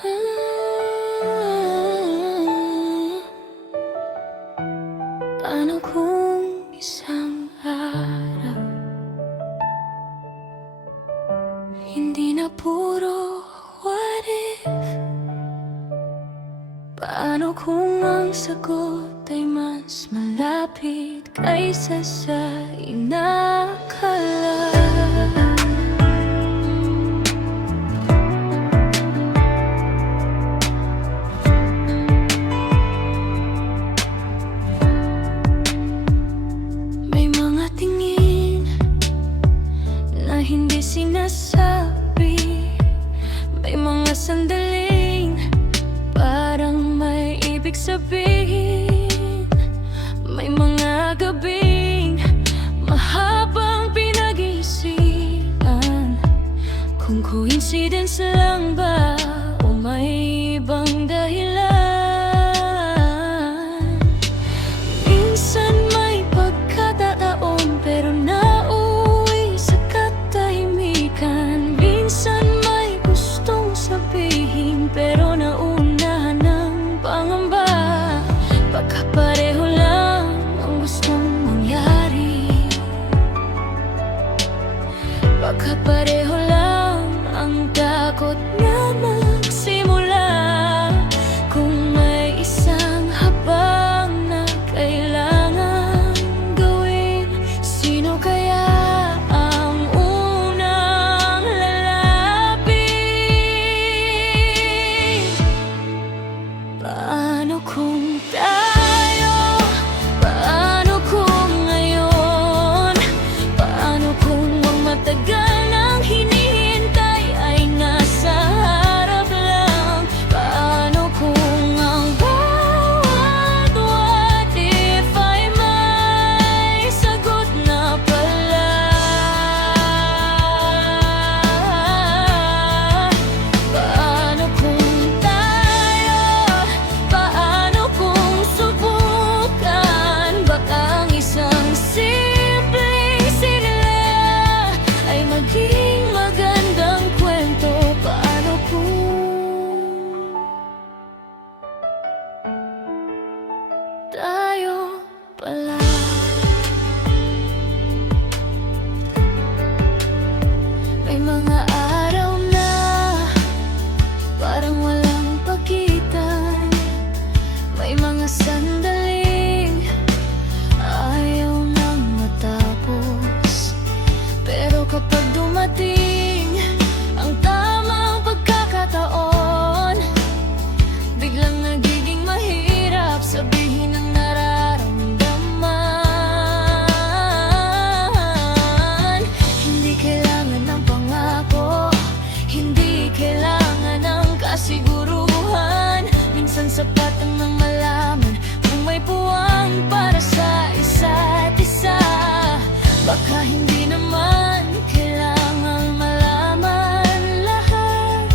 Paano kung isang araw hindi na puro what if? Paano kung ang sagot ay mas malapit kaysa sa inakala? May mga tingin na hindi sinasabi, may mga sandaling parang may ibig sabihin, may mga gabing mahabang pinag-iisipan, kung coincidence lang ba o may ibang dahilan. Minsan may pagkataon pero nauwi sa katahimikan, minsan may gustong sabihin pero nauna ng pangamba. Baka pareho lang ang gustong mangyari, baka pareho lang ang takot na magsimula. Kung may isang habang na kailangan gawin, sino kaya ang unang lalapit? Paano kung tayo? Paano kung ngayon? Paano kung ang matagal nang hinihintay ay nasa harap lang? Paano kung ang bawat what if ay may sagot na pala? Paano kung tayo? Paano kung subukan? Baka ang isang simpleng sinila ay maging magandang kwento. Paano kung tayo pala? May mga araw na parang walang pagitan, may mga sandaling ayaw nang matapos, pero kapag dumating ang tamang pagkakataon, biglang nagiging mahirap sabihin ang nararamdaman. Hindi kailangan ng pangako, hindi kailangan ng kasiguruhan, minsan sapat ang nang malaman kung may puwang para sa isa't isa. Baka hindi naman kailangan malaman lahat,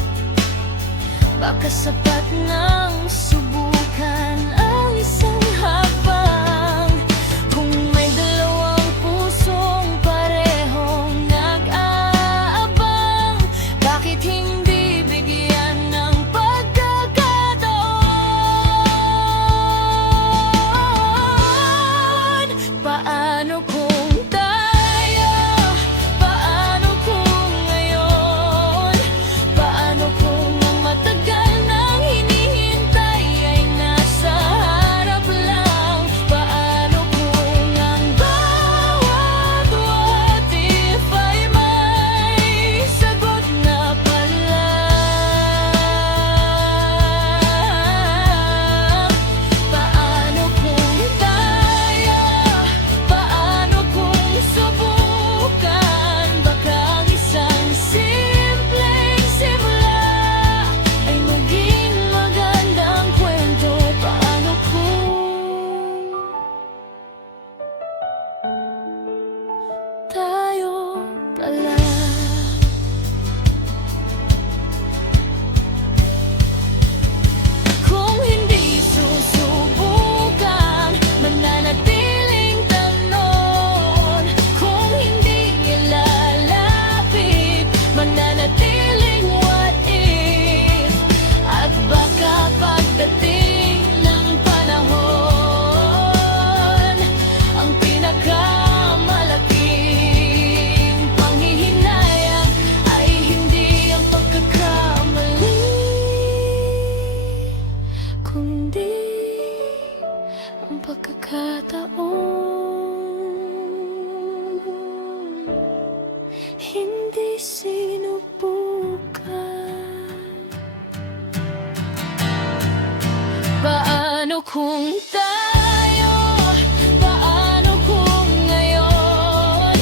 baka sapat ng subukan ang isang habang. Kung may dalawang pusong parehong nag-aabang, bakit hindi bigyan ng pagkakataon? Paano kung tayo? Paano kung ngayon? Paano kung ang matagal nang sinubukan? Paano kung tayo? Paano kung ngayon?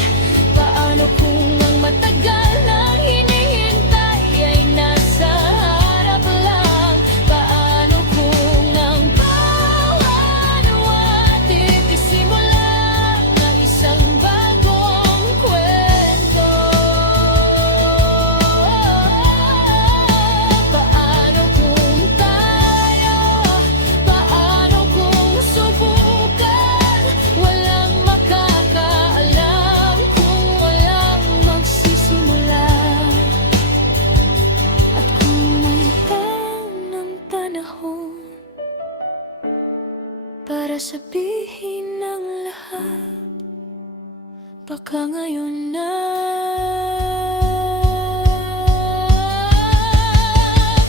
Paano kung ang matagal nang hinihintay ay nasa harap lang? Paano kung ang bawat ating isimula ng isang bagong kwento? Paano kung tayo? Paano kung subukan? Walang makakaalam kung walang magsisimula. At kung mayroon ng panahon para sabihin ang lahat, baka ngayon na.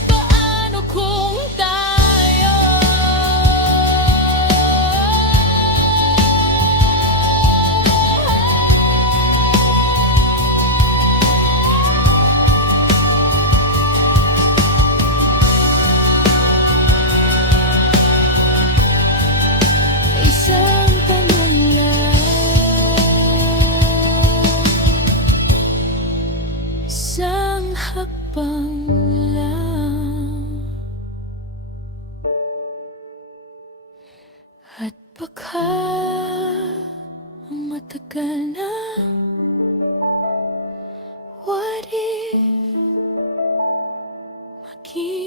Paano kung tayo? Isang tanong lang, isang hakbang lang, at baka ang matagal na. What if maging